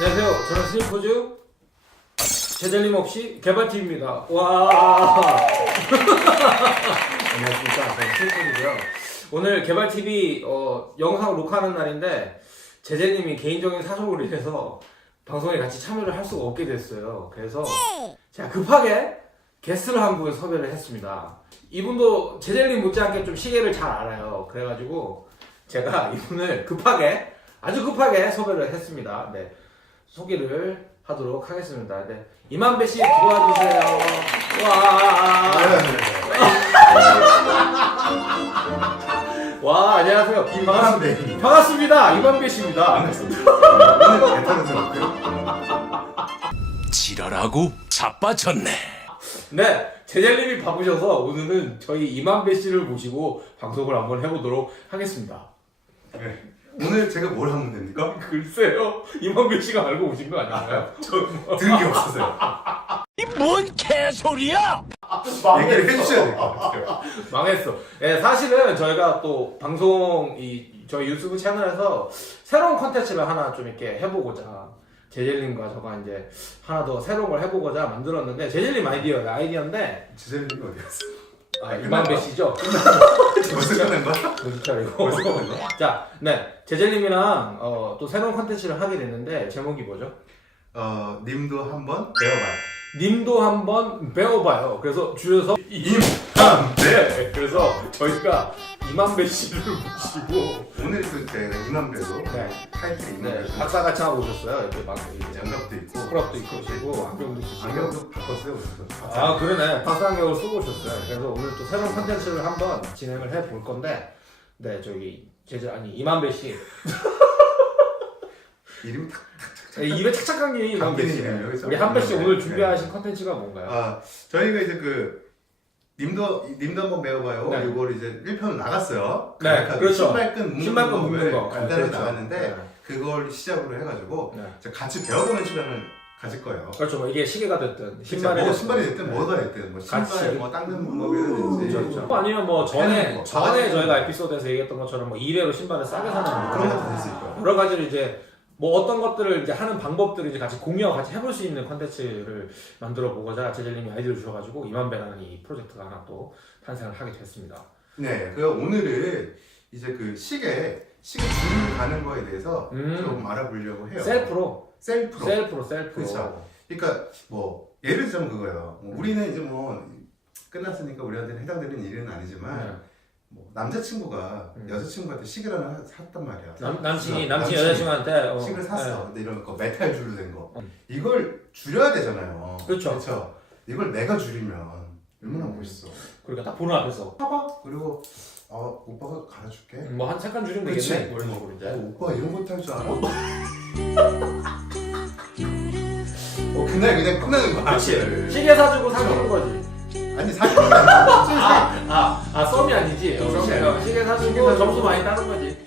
안녕하세요. 저는 스니퍼즈 제잘림 없이 개발팀입니다. 와. 안녕하십니까. 저는 스니퍼즈고요. 오늘 개발TV 어, 영상 녹화하는 날인데 제재님이 개인적인 사정으로 인해서 방송에 같이 참여를 할 수가 없게 됐어요. 그래서 제가 급하게 게스트를 한 분을 섭외를 했습니다. 이분도 제젤님 못지않게 좀 시계를 잘 알아요. 그래가지고 제가 이분을 급하게 아주 급하게 섭외를 했습니다. 네. 소개를 하도록 하겠습니다. 네. 이만배 씨 도와주세요. 와. 와, 안녕하세요. 반갑습니다. 반갑습니다. 이만배 씨입니다. 오늘 괜찮은 생각해요? 지랄하고 자빠졌네. 네, 제잘님이 바쁘셔서 오늘은 저희 이만배 씨를 모시고 방송을 한번 해보도록 하겠습니다. 네. 오늘 제가 뭘 하면 됩니까? 글쎄요, 이만배 씨가 알고 오신 거 아닌가요? 들은 게 없어서요. 이 뭔 개소리야? 얘기를 해주셔야 될 것 같아요. 망했어. 예, 사실은 저희가 또 방송 이 저희 유튜브 채널에서 새로운 컨텐츠를 하나 좀 이렇게 해보고자 제젤님과 저가 이제 하나 더 새로운 걸 해보고자 만들었는데 제젤님 아이디어 아이디어인데 지젤님이 어디 갔어? 아, 이만배 씨죠? 벌써 끝난 거야? 차리고. 벌써 끝난 거야? 자, 네 제젤님이랑 어, 또 새로운 컨텐츠를 하게 됐는데 제목이 뭐죠? 어, 님도 한번 배워봐요. 님도 한번 배워봐요. 그래서 줄여서 임한배! 네, 그래서 저희가 이만배 씨를 모시고 오늘 그 제가 이만배도 네. 타이틀이 네, 이만배. 박사 같이 하고 오셨어요. 이렇게 막 이제 장갑도 있고. 스크럽도 입고 오시고 안경도 쓰시고. 안경도 바꿨어요. 오늘. 아 그러네. 박사 안경을 쓰고 오셨어요. 그래서 오늘 또 새로운 컨텐츠를 한번 진행을 해 볼 건데, 네 저기 제자 아니 이만배 씨 이름이 탁. 네, 입에 착착한 게 이만배 씨. 감기네요, 그죠? 우리 한배 씨 네. 오늘 준비하신 컨텐츠가 뭔가요? 아, 저희가 이제 그 님도 님도 한번 배워봐요. 네. 이걸 이제 1편 나갔어요. 네, 그러니까 그렇죠. 신발끈 묶는 신발끈 묶는 거. 간단하게 네, 그렇죠. 나갔는데 네. 그걸 시작으로 해가지고 네. 이제 같이 배워보는 시간을 가질 거예요. 그렇죠. 뭐 이게 시계가 됐든 신발이 뭐. 신발이 됐든 네. 뭐가 됐든 뭐 같이. 신발 뭐 닦는 방법이라든지 그렇죠, 그렇죠. 아니면 뭐 전에 패는 거. 전에 아, 저희가 에피소드에서 얘기했던 것처럼 뭐 2회로 신발을 싸게 사는 거 그런 것도 될수 있고요. 여러 가지를 이제 뭐 어떤 것들을 이제 하는 방법들을 이제 같이 공유하고 같이 해볼 수 있는 컨텐츠를 만들어 보고자 제젤님이 아이디어를 주셔가지고 이만배라는 이 프로젝트가 하나 또 탄생을 하게 됐습니다. 네, 그 오늘은 이제 그 시계 시계 줄 가는 거에 대해서 음. 좀 알아보려고 해요. 셀프로, 셀프로. 셀프로, 셀프로. 그쵸. 그러니까 뭐 예를 들자면 그거예요. 뭐 우리는 이제 뭐 끝났으니까 우리한테는 해당되는 일은 아니지만 네. 뭐 남자친구가 음. 여자친구한테 시계를 하나 샀단 말이야. 남, 남친이 어, 남친 여자친구한테 어, 시계를 샀어. 근데 이런 거 메탈 줄로 된 거. 음. 이걸 줄여야 되잖아요. 그렇죠. 그렇죠. 이걸 내가 줄이면 얼마나 음. 멋있어. 그러니까 딱 보는 앞에서 봐봐. 그리고 어, 오빠가 갈아줄게. 뭐한 색깔 줄이면 그치. 되겠네. 뭐 이런 식으로 어, 이제. 오빠 이런 거탈줄 알아? 어, 그날 그냥 끝나는 거야. 그렇지. 시계 사주고 사주는 거지. 아니 게 아니라 아, 아, 아 썸이 아니지. 어, 썸이 시계, 사주고. 점수 많이 따는 거지.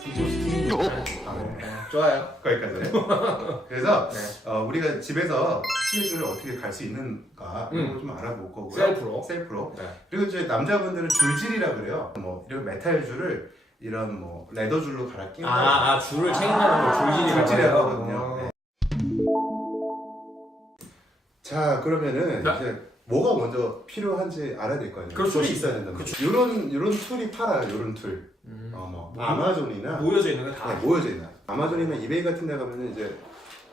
아, 네. 좋아요. 거기까지. 그래서 네. 어, 우리가 집에서 시계줄을 어떻게 갈 수 있는가 이런 음. 걸좀 알아볼 거고요. 셀프로. 셀프로. 네. 그리고 이제 남자분들은 줄질이라 그래요. 뭐 이런 메탈 줄을 이런 뭐 레더 줄로 갈아 끼는 거. 아, 아 줄을 책임하는 걸 줄질이라고 줄질이라고 해요? 하거든요. 어. 네. 자 그러면은 네. 이제 뭐가 먼저 필요한지 알아야 될 거 아니에요. 그렇죠. 툴이 있어야 된다. 이런 이런 툴이 팔아요. 이런 툴. 음. 어, 뭐 뭐, 아마존이나 모여져 있는 거 다. 네, 모여져 있나. 아마존이나 이베이 같은 데 가면은 이제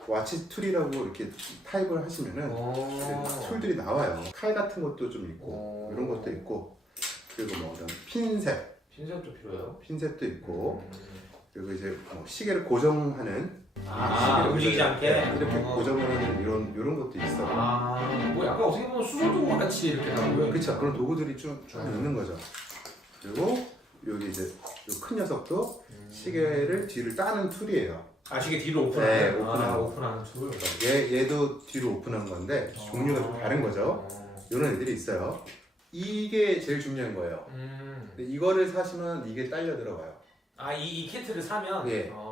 와치 툴이라고 이렇게 타입을 하시면은 어. 이제 툴들이 나와요. 칼 같은 것도 좀 있고 어. 이런 것도 있고 그리고 뭐 이런 핀셋, 핀셋도 필요해요. 핀셋도 있고 음. 그리고 이제 뭐 시계를 고정하는 아, 시계를 움직이지 않게? 네, 이렇게 어. 고정하는 이런 이런 것도 있어. 요 아, 뭐 약간 어떻게 보면 수소도구 같이 이렇게 나오고요. 그렇죠. 그런 도구들이 쭉, 쭉 음. 있는 거죠. 그리고 여기 이제 요큰 녀석도 음. 시계를 뒤를 따는 툴이에요. 아, 시계 뒤로 오픈하는. 네, 아, 오픈하는. 오픈하는 툴. 얘 얘도 뒤로 오픈한 건데 종류가 좀 다른 거죠. 어. 이런 애들이 있어요. 이게 제일 중요한 거예요. 음. 근데 이거를 사시면 이게 딸려 들어가요. 아, 이, 이 키트를 사면? 예. 어.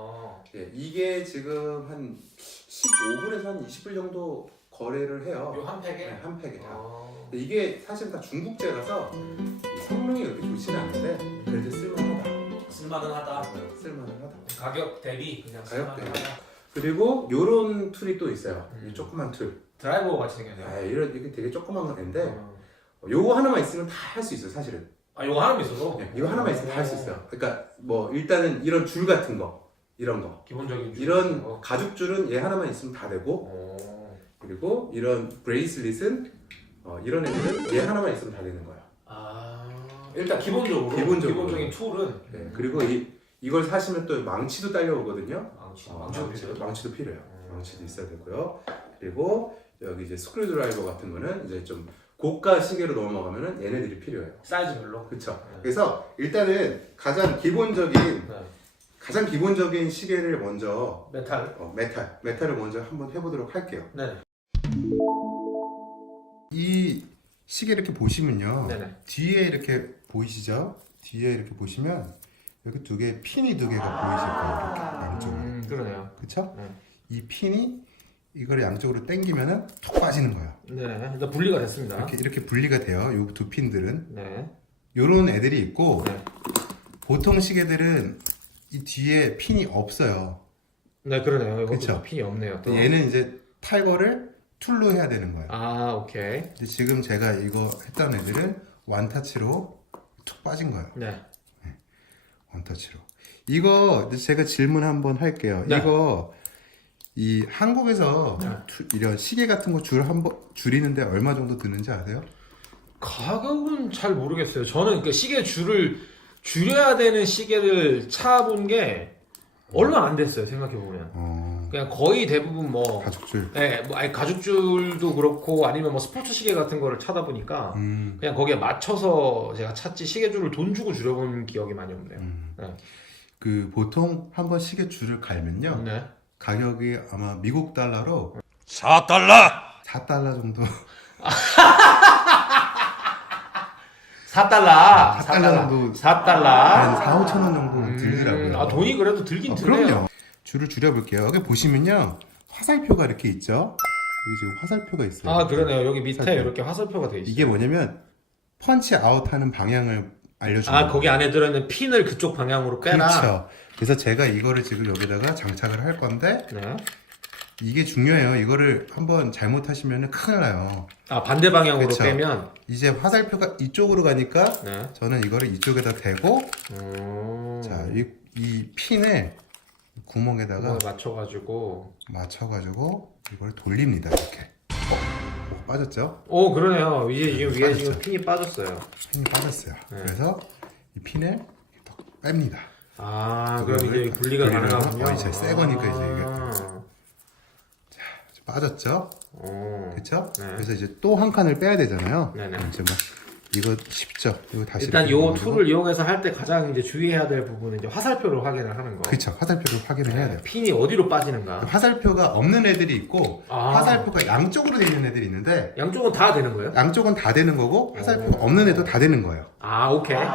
예, 이게 지금 한 15불에서 한 20불 정도 거래를 해요. 요 한 팩에? 네, 한 팩에 다. 어... 근데 이게 사실 다 중국제라서 이 성능이 그렇게 좋지는 않은데 그래도 쓸만하다. 쓸만은 하다. 쓸만하다. 가격 대비 그냥 가격 쓸만은 대비. 하다. 그리고 요런 툴이 또 있어요. 음. 이 조그만 툴. 드라이버 같이 생겼네요. 아, 이런 이게 되게 조그만 건데 어. 요거 하나만 있으면 다 할 수 있어요, 사실은. 아 요거 하나만 있어도? 네, 이거 하나만 있으면 다 할 수 있어요. 그러니까 뭐 일단은 이런 줄 같은 거, 이런 거, 기본적인 줄. 이런 어. 가죽 줄은 얘 하나만 있으면 다 되고 어. 그리고 이런 브레이슬릿은 어, 이런 애들은 얘 하나만 있으면 다 되는 거야. 아 일단 기본적으로 기본적으로. 기본적인 툴은 네, 그리고 이 이걸 사시면 또 망치도 딸려오거든요. 망치 어, 망치도 망치, 필요해요. 망치도 필요해요. 음. 망치도 있어야 되고요. 그리고 여기 이제 스크류 드라이버 같은 거는 이제 좀 고가 시계로 넘어가면은 얘네들이 필요해요. 사이즈별로. 그렇죠. 네. 그래서 일단은 가장 기본적인 네. 가장 기본적인 시계를 먼저 메탈. 어, 메탈 메탈을 먼저 한번 해보도록 할게요. 네. 이 시계 이렇게 보시면요. 네네. 뒤에 이렇게 보이시죠? 뒤에 이렇게 보시면 여기 두개 핀이 두 개가 보이실 거예요. 이렇게 양쪽으로. 음 그러네요. 그렇죠? 네. 이 핀이 이걸 양쪽으로 당기면은 톡 빠지는 거예요. 네. 일단 분리가 됐습니다. 이렇게 이렇게 분리가 돼요. 이두 핀들은 네. 요런 애들이 있고 네. 보통 시계들은 이 뒤에 핀이 없어요. 네 그러네요. 그쵸. 핀이 없네요. 또. 얘는 이제 탈거를 툴로 해야 되는 거예요. 아 오케이. 근데 지금 제가 이거 했던 애들은 원타치로 툭 빠진 거예요. 네. 원터치로. 이거 제가 질문 한번 할게요. 네. 이거 이 한국에서 네. 주- 이런 시계 같은 거 줄 한번 줄이는데 얼마 정도 드는지 아세요? 가격은 잘 모르겠어요. 저는 그 시계 줄을 줄여야 되는 시계를 차본 게 얼마 안 됐어요. 생각해 보면 어, 그냥 거의 대부분 뭐 가죽줄. 네, 뭐 아니 가죽줄도 그렇고 아니면 뭐 스포츠 시계 같은 거를 차다 보니까 음, 그냥 거기에 맞춰서 제가 찾지 시계줄을 돈 주고 줄여본 기억이 많이 없네요. 음. 네. 그 보통 한 번 시계 줄을 갈면요 네. 가격이 아마 미국 달러로 4달러 4달러 정도 4달러. 4달러 정도 4달러. 한 4, 5천 원 정도 들더라고요. 아, 돈이 그래도 들긴 어, 드네요. 그럼요. 줄을 줄여볼게요. 여기 보시면요 화살표가 이렇게 있죠. 여기 지금 화살표가 있어요. 아, 그러네요. 여기 밑에 화살표. 이렇게 화살표가 돼 있어요. 이게 뭐냐면 펀치 아웃 하는 방향을 알려주는 아, 거기 안에 들어있는 핀을 그쪽 방향으로 빼라. 그렇죠. 그래서 제가 이거를 지금 여기다가 장착을 할 건데 네. 이게 중요해요. 이거를 한번 잘못하시면 큰일 나요. 아, 반대 방향으로 그쵸. 빼면 이제 화살표가 이쪽으로 가니까 네. 저는 이거를 이쪽에다 대고 음. 자, 이, 이 핀을 구멍에다가 맞춰가지고. 맞춰가지고 이걸 돌립니다. 이렇게. 어, 빠졌죠? 오, 그러네요. 이제 지금 위에 빠졌죠. 지금 핀이 빠졌어요. 핀이 빠졌어요. 네. 그래서 이 핀을 더 뺍니다. 아, 그럼 이제 분리가 가능하군요. 하고 이제 새 거니까 이제 이게 아. 빠졌죠? 오. 그렇죠? 네. 그래서 이제 또 한 칸을 빼야 되잖아요. 네네. 이제 뭐 이거 쉽죠. 이거 다시 일단 요. 툴을 이용해서 할 때 가장 이제 주의해야 될 부분은 이제 화살표를 확인을 하는 거. 그렇죠. 화살표를 확인을 해야 돼요. 핀이 어디로 빠지는가. 화살표가 없는 애들이 있고 아. 화살표가 양쪽으로 되어 있는 애들이 있는데 양쪽은 다 되는 거예요? 양쪽은 다 되는 거고 화살표가 없는 애도 다 되는 거예요. 아, 오케이. 그럼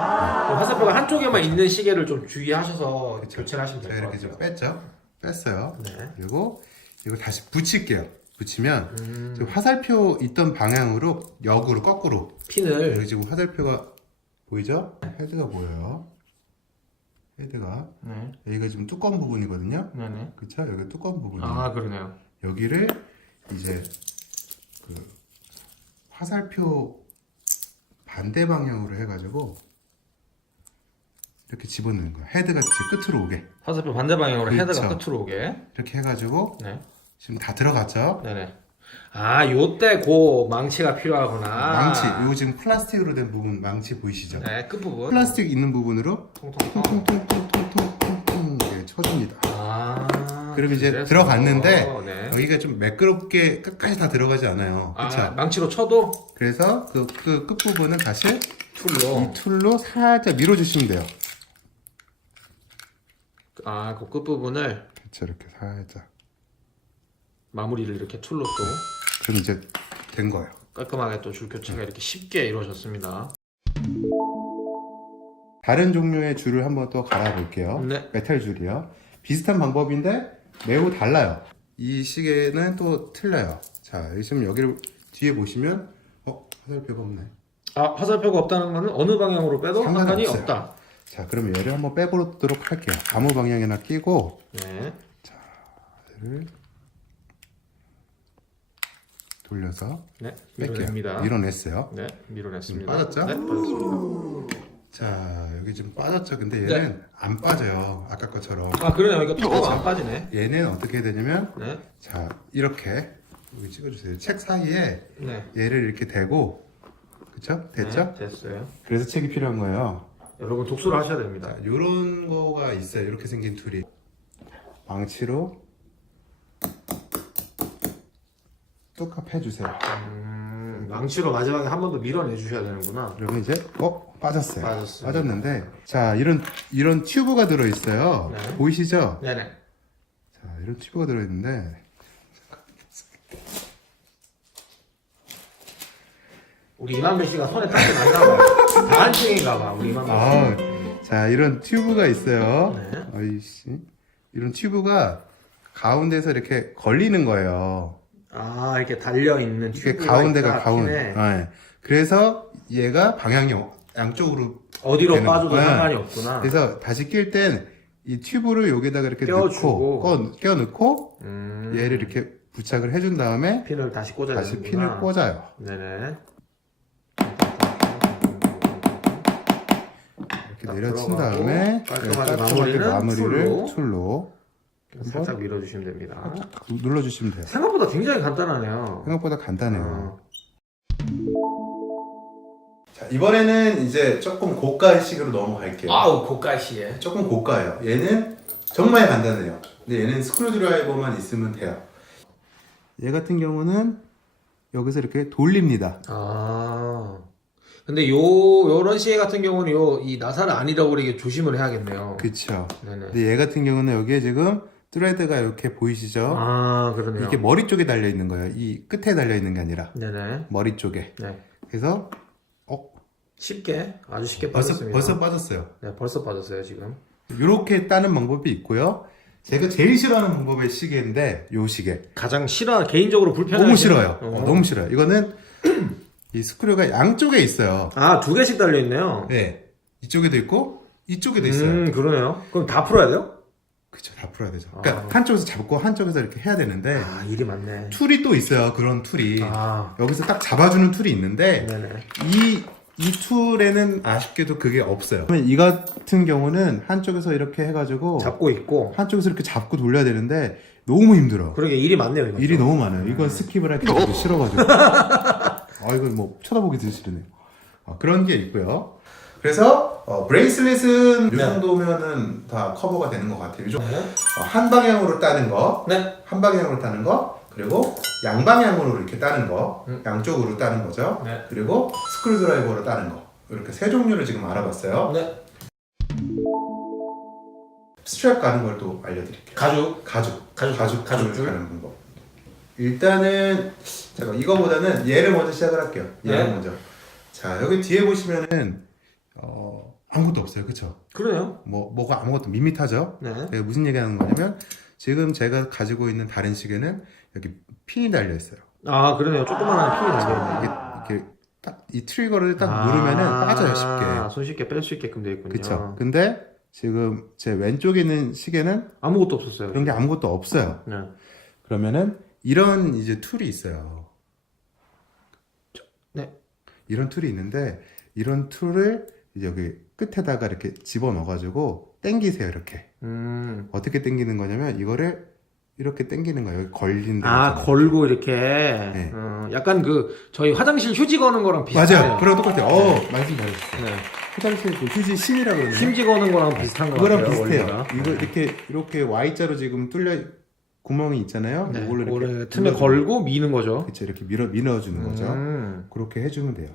화살표가 한쪽에만 있는 시계를 좀 주의하셔서 교체를 하시면 제가 될것 이렇게 좀 같아요. 뺐죠. 뺐어요. 네. 그리고 이걸 다시 붙일게요. 붙이면 음, 지금 화살표 있던 방향으로 역으로 거꾸로 핀을 여기 지금 화살표가 보이죠? 헤드가 보여요. 헤드가 네, 여기가 지금 두꺼운 부분이거든요. 네네. 그쵸? 여기 두꺼운 부분이 아, 그러네요. 여기를 이제 그 화살표 반대 방향으로 해가지고 이렇게 집어넣는 거야. 헤드가 끝으로 오게 화살표 반대 방향으로 그렇죠. 헤드가 끝으로 오게. 이렇게 해가지고 네, 지금 다 들어갔죠? 네네. 아, 요때 고 망치가 필요하구나. 망치, 요 지금 플라스틱으로 된 부분 망치 보이시죠? 네, 끝부분. 플라스틱 있는 부분으로 통통통. 통통통통통통통 이렇게 쳐줍니다. 아. 그럼 이제 그래서, 들어갔는데 네. 여기가 좀 매끄럽게 끝까지 다 들어가지 않아요. 그렇죠? 아, 망치로 쳐도 그래서 그, 그 끝부분은 다시 툴로. 이 툴로 살짝 밀어주시면 돼요. 아, 그 끝부분을 그렇죠, 이렇게 살짝. 마무리를 이렇게 툴로 또 그럼 이제 된 거예요. 깔끔하게 또 줄 교체가 이렇게 쉽게 이루어졌습니다. 다른 종류의 줄을 한번 또 갈아볼게요. 네. 메탈 줄이요. 비슷한 방법인데 매우 달라요. 이 시계는 또 틀려요. 자, 지금 여기를 뒤에 보시면 어 화살표가 없네. 아 화살표가 없다는 거는 어느 방향으로 빼도 상관이. 없다. 자, 그럼 얘를 한번 빼보도록 할게요. 아무 방향이나 끼고 네. 얘를 돌려서 네. 뺄게요. 밀어냅니다. 밀어냈어요. 네. 밀어냈습니다. 빠졌죠? 네. 빠졌습니다. 자, 여기 지금 빠졌죠. 근데 얘는 네. 안 빠져요. 아까 것처럼. 아 그러네요. 이거 턱안 빠지네. 얘는 어떻게 되냐면 네. 자, 이렇게 여기 찍어주세요. 책 사이에 네. 얘를 이렇게 대고 그쵸? 됐죠? 네, 됐어요. 그래서 책이 필요한 거예요. 여러분 독서를 하셔야 됩니다. 자, 요런 거가 있어요. 이렇게 생긴 툴이. 망치로 뚝합 해주세요. 음, 망치로 마지막에 한 번 더 밀어내 주셔야 되는구나. 그러면 이제 어 빠졌어요. 빠졌습니다. 빠졌는데 자 이런 이런 튜브가 들어 있어요. 네. 보이시죠? 네네. 자 이런 튜브가 들어 있는데 우리 이만배 씨가 손에 땀이 났나 봐. 다한증인가 봐. 우리 이만배 씨. 아, 자 이런 튜브가 있어요. 네. 어이씨 이런 튜브가 가운데서 이렇게 걸리는 거예요. 아 이렇게 달려 있는 이게 가운데가 가운데. 네. 네. 그래서 얘가 방향이 양쪽으로 어디로 되는 빠져도 거야. 상관이 없구나. 그래서 다시 낄 땐 이 튜브를 여기다가 이렇게 껴주고. 넣고 꺼, 껴 넣고 음, 얘를 이렇게 부착을 해준 다음에 핀을 다시 꽂아야 다시 되는구나. 핀을 꽂아요. 네네. 이렇게 딱 내려친 들어가고 다음에 깔끔하게 마무리를 툴로. 툴로 살짝 밀어주시면 됩니다. 탁 눌러주시면 돼요. 생각보다 굉장히 간단하네요. 생각보다 간단해요. 어. 자, 이번에는 이제 조금 고가식으로 넘어갈게요. 아우 고가시에. 조금 고가예요. 얘는 정말 간단해요. 근데 얘는 스크루드라이버만 있으면 돼요. 얘 같은 경우는 여기서 이렇게 돌립니다. 아. 근데 요 요런 시계 같은 경우는 요 이 나사를 안 잃어버리게 조심을 해야겠네요. 그쵸. 네네. 근데 얘 같은 경우는 여기에 지금 트레드가 이렇게 보이시죠? 아 그러네요. 이게 머리 쪽에 달려 있는 거예요. 이 끝에 달려 있는 게 아니라 네네. 머리 쪽에. 네. 그래서 어 쉽게 아주 쉽게 벌써 빠졌습니다. 벌써 빠졌어요. 네 벌써 빠졌어요 지금. 이렇게 따는 방법이 있고요. 제가 제일 싫어하는 방법의 시계인데 요 시계 가장 싫어 개인적으로 불편해. 너무 싫어요. 어, 너무 싫어요. 이거는 이 스크류가 양쪽에 있어요. 아두 개씩 달려 있네요. 네, 이쪽에도 있고 이쪽에도 있어요. 음 그러네요. 그럼 다 풀어야 돼요? 그쵸, 다 풀어야 되죠. 그러니까 아. 한쪽에서 잡고 한쪽에서 이렇게 해야 되는데 아 일이 많네. 툴이 또 있어요. 그런 툴이 아 여기서 딱 잡아주는 툴이 있는데 네네. 이, 이 툴에는 아쉽게도 그게 없어요. 그러면 이 같은 경우는 한쪽에서 이렇게 해가지고 잡고 있고. 한쪽에서 이렇게 잡고 돌려야 되는데 너무 힘들어. 그러게 일이 많네요 이거. 일이 너무 많아요. 이건 스킵을 하기 되게 싫어가지고. 아, 이거 뭐 쳐다보기 되게 싫으네요. 아, 그런 게 있고요. 그래서 어, 브레이슬릿은 이 네. 정도면은 다 커버가 되는 것 같아요. 이 정도. 네. 어, 한 방향으로 따는 거, 네. 한 방향으로 따는 거, 그리고 양방향으로 이렇게 따는 거, 음. 양쪽으로 따는 거죠. 네. 그리고 스크류 드라이버로 따는 거. 이렇게 세 종류를 지금 알아봤어요. 네. 스트랩 가는 걸 또 알려드릴게요. 가죽. 가죽, 가죽, 가죽, 가죽 줄. 가는 방법. 일단은 잠깐 이거보다는 얘를 먼저 시작을 할게요. 얘를 네. 먼저. 자 여기 뒤에 보시면은 어, 아무것도 없어요, 그렇죠? 그러네요. 뭐 뭐가 아무것도 밋밋하죠. 네. 내가 무슨 얘기 하는 거냐면 지금 제가 가지고 있는 다른 시계는 여기 핀이 달려 있어요. 아 그러네요. 조그만한 핀이 달려 이게 있네. 이렇게 딱 이 트리거를 딱 누르면은 빠져요 쉽게. 손쉽게 뺄 수 있게끔 되어 있군요. 그렇죠. 근데 지금 제 왼쪽에 있는 시계는 아무것도 없었어요. 그런 게 아무것도 없어요. 네. 그러면은 이런 이제 툴이 있어요. 네. 이런 툴이 있는데 이런 툴을 이제 여기 끝에다가 이렇게 집어 넣어가지고 당기세요 이렇게. 음. 어떻게 당기는 거냐면 이거를 이렇게 당기는 거예요. 여기 걸린 데아 있잖아요. 걸고 이렇게. 어, 약간 그 저희 화장실 휴지 거는 거랑 비슷해요. 맞아요. 그랑 똑같아요. 어, 말씀 잘했어요. 네. 화장실 그 휴지 심이라 그러나요? 심지 거는 거랑 비슷한 거 그거랑 같아요. 비슷해요. 원리가. 이거 네. 이렇게 이렇게 Y자로 지금 뚫려 구멍이 있잖아요. 네. 이걸로 그거를 이렇게 틈에 눌러주는 걸고 미는 거죠. 그쵸 이렇게 밀어 밀어주는 거죠. 음. 그렇게 해주면 돼요.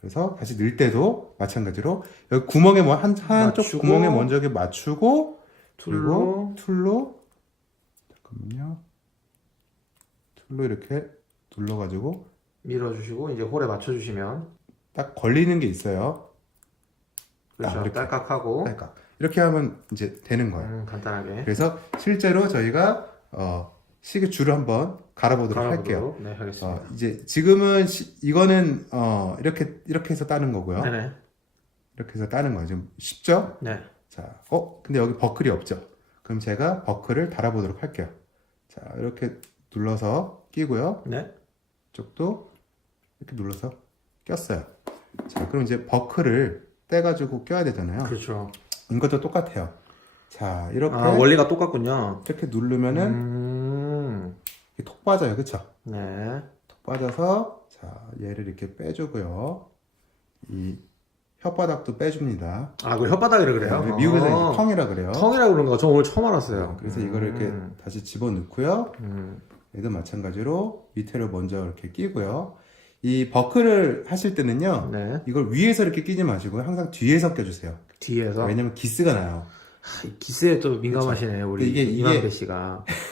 그래서 다시 넣을 때도 마찬가지로 여기 구멍에 뭐 한 한쪽 맞추고. 구멍에 먼저 이렇게 맞추고 툴로 그리고 툴로 잠깐만요. 툴로 이렇게 눌러가지고 밀어주시고 이제 홀에 맞춰주시면 딱 걸리는 게 있어요. 그렇죠. 아, 이렇게. 딸깍하고 그러니까 이렇게 하면 이제 되는 거예요. 음, 간단하게. 그래서 실제로 저희가 어, 시계 줄을 한번 갈아보도록 할게요. 네, 하겠습니다. 어, 이제 지금은 시- 이거는 어, 이렇게 이렇게 해서 따는 거고요. 네네. 이렇게 해서 따는 거예요. 좀 쉽죠? 네. 자, 어, 근데 여기 버클이 없죠? 그럼 제가 버클을 달아보도록 할게요. 자, 이렇게 눌러서 끼고요. 네. 이쪽도 이렇게 눌러서 꼈어요. 자, 그럼 이제 버클을 떼가지고 껴야 되잖아요. 그렇죠. 이것도 똑같아요. 자, 이렇게 아, 원리가 똑같군요. 이렇게 누르면은 음. 빠져요, 그쵸? 네. 톡 빠져서 자, 얘를 이렇게 빼주고요. 이 혓바닥도 빼줍니다. 아, 그 혓바닥이라 그래요? 네, 미국에서는 아, 텅이라 그래요. 텅이라고 그런 거. 저 오늘 처음 알았어요. 그래서 이거를 이렇게 음. 다시 집어넣고요. 음. 얘도 마찬가지로 밑에를 먼저 이렇게 끼고요. 이 버클을 하실 때는요. 네. 이걸 위에서 이렇게 끼지 마시고 항상 뒤에서 껴주세요. 뒤에서. 왜냐면 기스가 나요. 하, 이 기스에 또 민감하시네, 우리 이게- 이게- 이만배 씨가.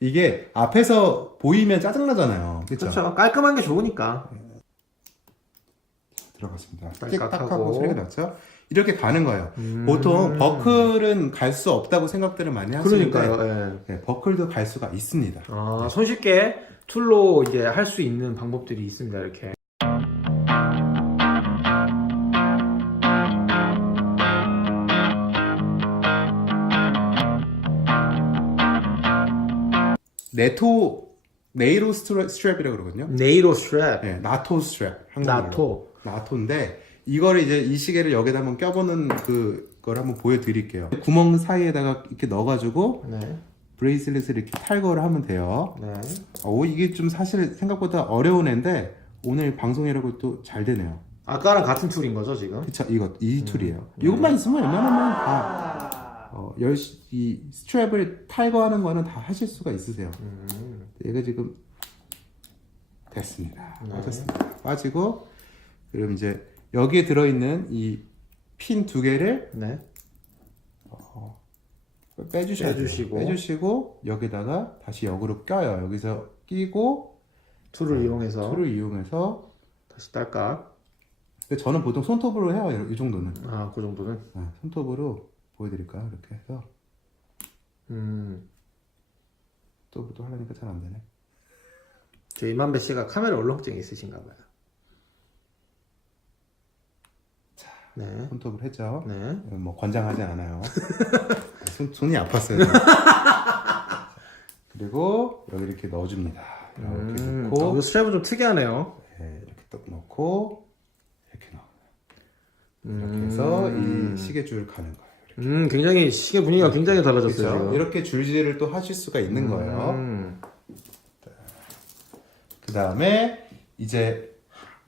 이게 앞에서 보이면 짜증나잖아요. 그렇죠? 그렇죠. 깔끔한 게 좋으니까. 들어갔습니다. 딸깍하고. 딱 하고 소리가 났죠? 이렇게 가는 거예요. 음. 보통 버클은 갈 수 없다고 생각들을 많이 하시는데 그러니까요. 예. 네, 버클도 갈 수가 있습니다. 아, 손쉽게 툴로 이제 할 수 있는 방법들이 있습니다. 이렇게. 네토 네이로 스트랩, 스트랩이라고 그러거든요. 네이로 스트랩. 네, 나토 스트랩. 한국말로. 나토. 나토인데 이거를 이제 이 시계를 여기다 한번 껴보는 그걸 한번 보여드릴게요. 구멍 사이에다가 이렇게 넣어가지고 네. 브레이슬릿을 이렇게 탈거를 하면 돼요. 네. 오 이게 좀 사실 생각보다 어려운 애인데 오늘 방송이라고 또 잘 되네요. 아까랑 같은 툴인 거죠, 지금? 그쵸 이거 이 툴이에요. 이것만 있으면 웬만하면 다 어, 열시, 이 스트랩을 탈거하는 거는 다 하실 수가 있으세요. 음. 얘가 지금 됐습니다. 네. 빠졌습니다. 빠지고 그럼 이제 여기에 들어있는 이 핀 두 개를 네. 빼주셔야 빼주시고. 돼요. 빼주시고 여기다가 다시 역으로 껴요. 여기서 끼고 툴을 이용해서 툴을 이용해서 다시 딸깍. 근데 저는 보통 손톱으로 해요. 이 정도는 아, 그 정도는. 네, 손톱으로 보여드릴까요? 이렇게 해서 음. 또 또 하려니까 잘 안 되네. 저 이만배 씨가 카메라 울렁증이 있으신가 봐요. 네. 손톱을 했죠. 네. 뭐 권장하지 않아요. 손, 손이 아팠어요. 그리고 여기 이렇게 넣어줍니다. 이렇게 음. 넣고 어, 이 스트랩은 좀 특이하네요. 네, 이렇게 딱 넣고 이렇게 넣어. 이렇게 음. 해서 이 시계줄 가는 거예요. 음, 굉장히 시계 분위기가 굉장히 달라졌어요. 그렇죠? 지금. 이렇게 줄질을 또 하실 수가 있는 거예요. 음. 그 다음에 이제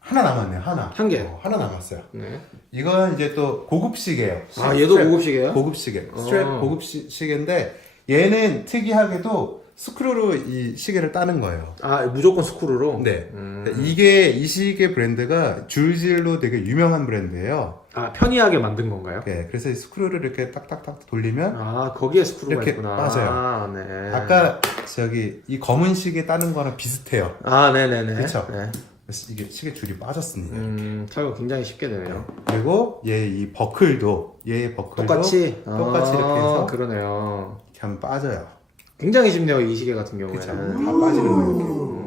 하나 남았네요. 하나. 한 개. 어, 하나 남았어요. 네. 이건 이제 또 고급 시계예요. 아, 얘도. 고급 시계예요? 고급 시계. 어. 스트랩 고급 시, 시계인데 얘는 특이하게도 스크루로 이 시계를 따는 거예요. 아, 무조건 스크루로? 네. 음. 이게 이 시계 브랜드가 줄질로 되게 유명한 브랜드예요. 아, 편리하게 만든 건가요? 네, 그래서 이 스크루를 이렇게 딱딱딱 돌리면 아, 거기에 스크루가 이렇게 있구나. 빠져요. 아, 네. 아까 저기 이 검은 시계 따는 거랑 비슷해요. 아, 네네네. 그쵸? 네. 그래서 이게 시계 줄이 빠졌습니다. 음, 착용 굉장히 쉽게 되네요. 그리고 얘 이 버클도 얘의 버클도 똑같이? 똑같이 아, 이렇게 해서 그러네요. 이렇게 하면 빠져요. 굉장히 쉽네요, 이 시계 같은? 경우에는. 다 빠지는 거예요.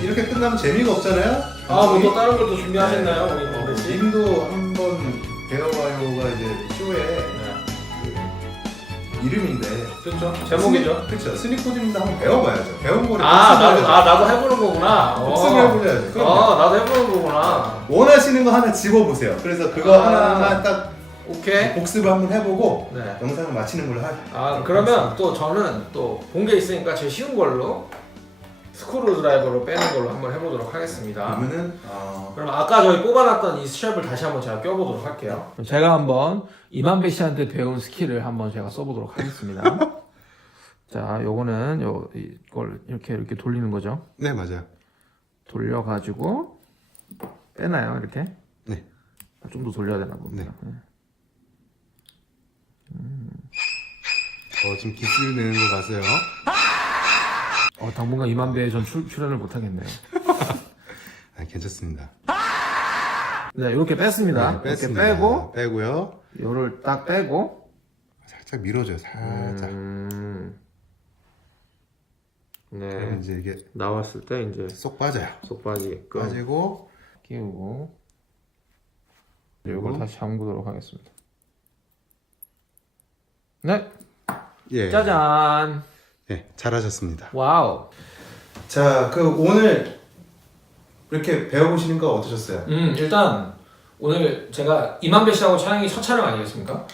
이렇게. 이렇게 끝나면 재미가 없잖아요. 아, 뭐 또 다른 것도 준비하셨나요, 우리 어, 씨? 님도 한번 배워봐요가 이제 쇼에 네. 그 이름인데 그렇죠. 제목이죠. 그렇죠. 스니코즈님도 한번 배워봐야죠. 배운 거를 아, 나도, 아, 나도 해보는 거구나. 복습을 어. 해보셔야죠. 그럼 아, 나도 해보는 거구나. 원하시는 거 하나 집어보세요. 그래서 그거 아. 하나만 딱 오케이. 복습을 한번 해보고 네. 영상을 마치는 걸로 하죠. 아 그러면 또 저는 또 본 게 있으니까 제일 쉬운 걸로 스크루 드라이버로 빼는 걸로 한번 해보도록 하겠습니다. 그러면은 어, 그럼 아까 저희 뽑아놨던 이 스트랩을 다시 한번 제가 껴보도록 할게요. 제가 한번 이만배 씨한테 배운 스킬을 한번 제가 써보도록 하겠습니다. 자, 요거는 요 이걸 이렇게 이렇게 돌리는 거죠. 네 맞아요. 돌려가지고 빼나요 이렇게? 네. 좀 더 돌려야 되나 봅니다. 어 지금 기술 내는 거 봤어요. 어, 당분간 이만배에 전 출, 출연을 못 하겠네요. 아, 괜찮습니다. 네, 이렇게 뺐습니다. 네, 이렇게 뺐습니다. 빼고 빼고요. 요를 딱 빼고 살짝 밀어줘요. 살짝. 음, 그러면 네. 이제 이게 나왔을 때 이제 쏙 빠져요. 쏙 빠지게끔 빠지고 끼우고 이걸 다시 잠그도록 하겠습니다. 네, 예. 짜잔. 네, 잘하셨습니다. 와우. 자, 그 오늘 이렇게 배워보시는 거 어떠셨어요? 음 일단 오늘 제가 이만배 씨하고 촬영이 첫 촬영 아니겠습니까?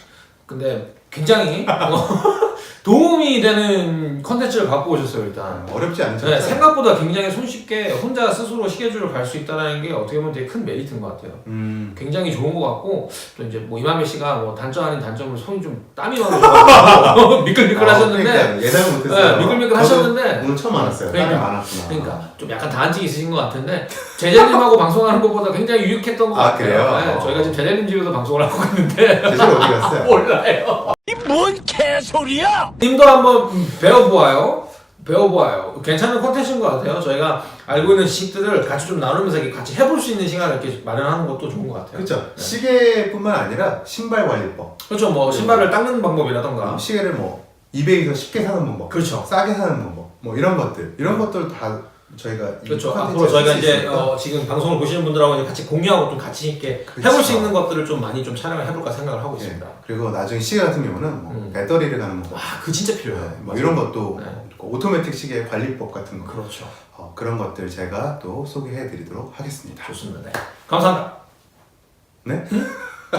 근데 굉장히 어, 도움이 되는 컨텐츠를 갖고 오셨어요 일단. 어렵지 않죠? 네, 생각보다 굉장히 손쉽게 혼자 스스로 스케줄을 갈 수 있다는 게 어떻게 보면 되게 큰 메리트인 것 같아요. 음, 굉장히 좋은 것 같고 또 이제 뭐 이만배 씨가 뭐 단점 아닌 단점을 손이 좀 땀이 많아서 미끌미끌 아, 하셨는데 그러니까 예상을 못했어요. 네, 미끌미끌 하셨는데 오늘 처음 알았어요. 그러니까. 땀이 많았구나. 그러니까 좀 약간 다한증이 있으신 것 같은데 제재님하고 방송하는 것보다 굉장히 유익했던 것 아, 같아요. 그래요? 네, 저희가 지금 제재님 집에서 방송을 하고 있는데 제주도 어디 갔어요? 몰라요. 이 뭔 개소리야? 님도 한번 배워보아요. 배워보아요. 괜찮은 콘텐츠인 것 같아요. 저희가 알고 있는 지식들을 같이 좀 나누면서 이렇게 같이 해볼 수 있는 시간을 이렇게 마련하는 것도 좋은 것 같아요. 그렇죠. 시계뿐만 아니라 신발 관리법. 그렇죠. 뭐 신발을 닦는 방법이라던가. 시계를 뭐 이베이에서 쉽게 사는 방법, 그렇죠. 싸게 사는 방법, 뭐 이런 것들, 이런 것들 다 저희가 이 그렇죠. 앞으로 저희가 이제. 어, 지금 방송을 보시는 분들하고 이제 같이 공유하고 좀 같이 있게 그렇죠. 해볼 수 있는 것들을 좀 많이 좀 촬영을 해볼까 생각을 하고 예. 있습니다. 그리고 나중에 시계 같은 경우는 뭐 음. 배터리를 가는 방법, 아, 그 진짜 필요해요. 네, 뭐. 이런 것도 네. 그 오토매틱 시계 관리법 같은 거 그렇죠. 어, 그런 것들 제가 또 소개해드리도록 하겠습니다. 좋습니다. 네. 감사합니다. 네?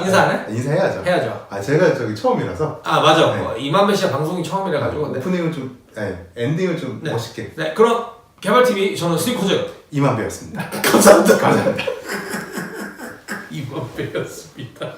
인사 안 해? 인사해야죠. 해야죠. 아 제가 저기 처음이라서 아 맞아. 네. 어, 이만배 씨가 방송이 처음이라 가지고. 네. 오프닝을 좀, 네, 엔딩을 좀 네. 멋있게 네. 그럼 개발 TV 저는 스티커즈 이만배였습니다. 감사합니다. 감사합니다. 이만배였습니다.